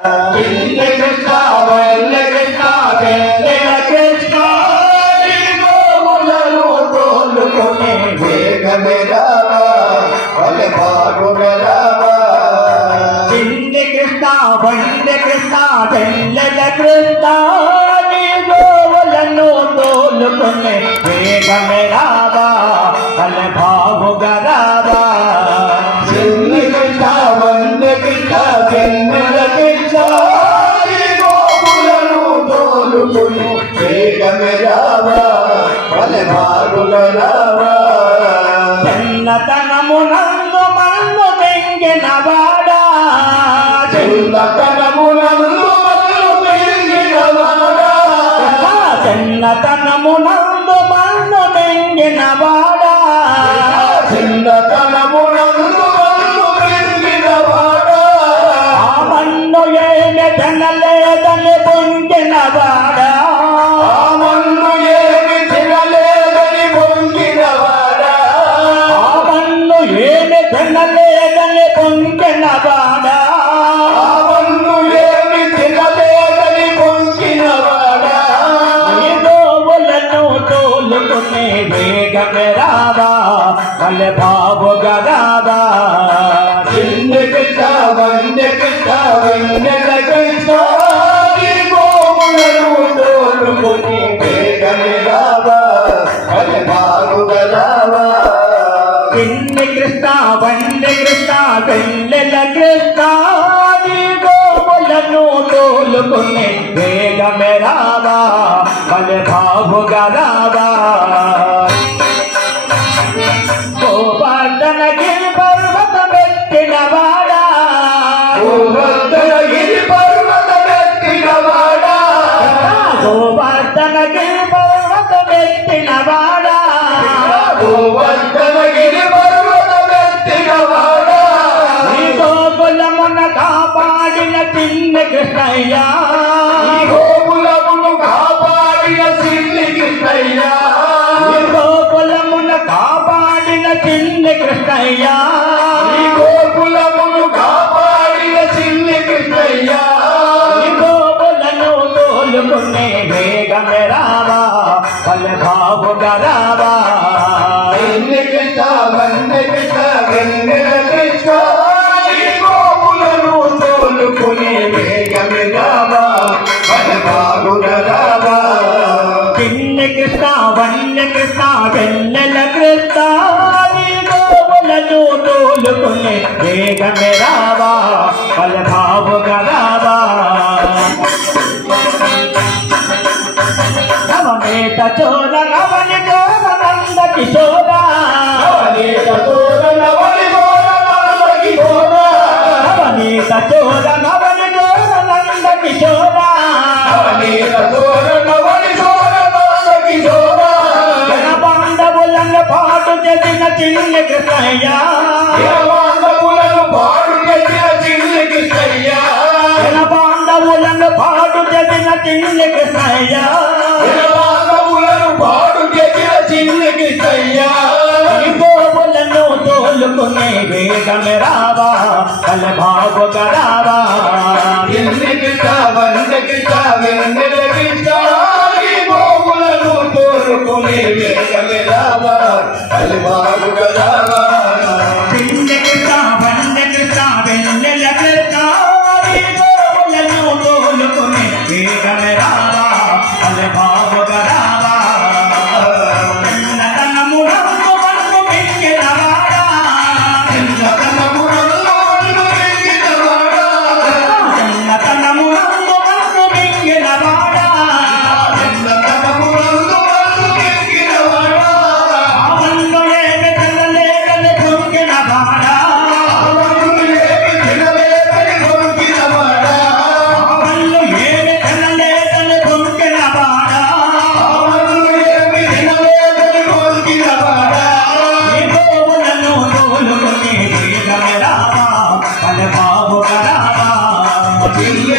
చిన్న కృష్ణ వల్ల కృష్ణ వెన్నెల కృష్ణ గోవులను తోలుకొని వేగమే రావా వల్ల బాగుగా రావా. చిన్న కృష్ణ వల్ల కృష్ణ వెన్నెల కృష్ణ గోవులను తోలుకొని వేగమే రావా వల్ల బాగుగా రావా. చిన్న కృష్ణ వల్ల కృష్ణ వెన్నెల కృష్ణ గోవులను తోలుకొని వేగమే రావా వల్ల బాగుగా రావా. చిన్నతనమునందు మన్ను తెంగిన వాడా చిన్నతనమునందు మన్ను తెంగిన వాడా చిన్నతనమునందు మన్ను తెంగిన వాడా చిన్నతనమునందు మన్ను తెంగిన వాడా. ఆ మన్ను ఏమి తినలేదని పొంగిన వాడా ఆ మన్ను ఏమి తినలేదని పొంగిన వాడా ఆ మన్ను ఏమి తినలేదని పొంగిన వాడా ఆ మన్ను ఏమి తినలేదని పొంగిన వాడా. ఈ గోవులను తోలుకునే వేగమే రావా వల్ల బాబుగా రావా. చిన్న కృష్ణ వంద కృష్ణ వెన్నెల కృష్ణ గోవులను తోలుకునే వేగమే రావా వల్ల బాబుగా రావా. చిన్న కృష్ణ వంద కృష్ణ వెన్నెల కృష్ణ గోవులను తోలుకునే వేగమే రావా వల్ల బాబుగా రావా. గోవర్ధనగిరి పర్వతమెత్తిన వాడా గోవర్ధనగిరి పర్వతమెత్తిన వాడా గోవర్ధనగిరి పర్వతమెత్తిన వాడా గోవర్ధనగిరి పర్వతమెత్తిన వాడా. ఈ గోకులమున కాపాడిన చిన్న కృష్ణయ్య ఈ గోకులమును కాపాడిన చిన్న కృష్ణయ్య ఈ గోకులమున కాపాడిన చిన్న కృష్ణయ్య ఈ గోకులమును కాపాడిన చిన్న కృష్ణయ్య. ఈ గోకులను తోలుకునే వేగమే రావా వల్ల బాబుగా రావా. చిన్న కృష్ణ వంద కృష్ణ వెన్నెల కృష్ణ ఈ గోకులను తోలుకునే వేగమే రావా వల్ల బాబుగా రావా. చిన్న కృష్ణ వంద కృష్ణ వెన్నెల కృష్ణ గోవులను తోలుకునే వేగమే రావా వల్ల బాబుగా రావా. నవనీత చోర నవని చోర నంద కిశోర నవనీత చోర నవని చోర నంద కిశోర నవనీత చోర నవని చోర నంద కిశోర నవనీత చోర నవని చోర నంద కిశోర. జన పాండవులను పాటు చేసిన చిన్న కృష్ణయ్య జన పాండవులను పాటు చేసిన చిన్న కృష్ణయ్య జన పాండవులను పాటు చేసిన చిన్న కృష్ణయ్య జన పాండవులను పాటు చేసిన చిన్న కృష్ణయ్య. ఈ గోవులను తోలుకునే వేగమే రావా వల్ల బాబుగా రావా. చిన్న కృష్ణ వంద కృష్ణ వెన్నెల కృష్ణ ఈ గోవులను తోలుకునే వేగమే రావా వల్ల బాబుగా రావా. చిన్న కృష్ణ వంద కృష్ణ వెన్నెల కృష్ణ ఈ గోవులను తోలుకునే వేగమే రావా వల్ల బాబుగా రావా. చిన్నతనమునందు మన్ను మింగిన వాడా చిన్నతనమునందు మన్ను మింగిన వాడా చిన్నతనమునందు మన్ను మింగిన వాడా చిన్నతనమునందు మన్ను మింగిన వాడా. ఆ మన్ను ఏమి తినలేదని పొంగిన వాడా ఆ మన్ను ఏమి తినలేదని పొంగిన వాడా ఆ మన్ను ఏమి తినలేదని పొంగిన వాడా ఆ మన్ను ఏమి తినలేదని పొంగిన వాడా. ఈ గోవులను తోలుకునే వేగమే రావా వల్ల బాబుగా రావా. చిన్న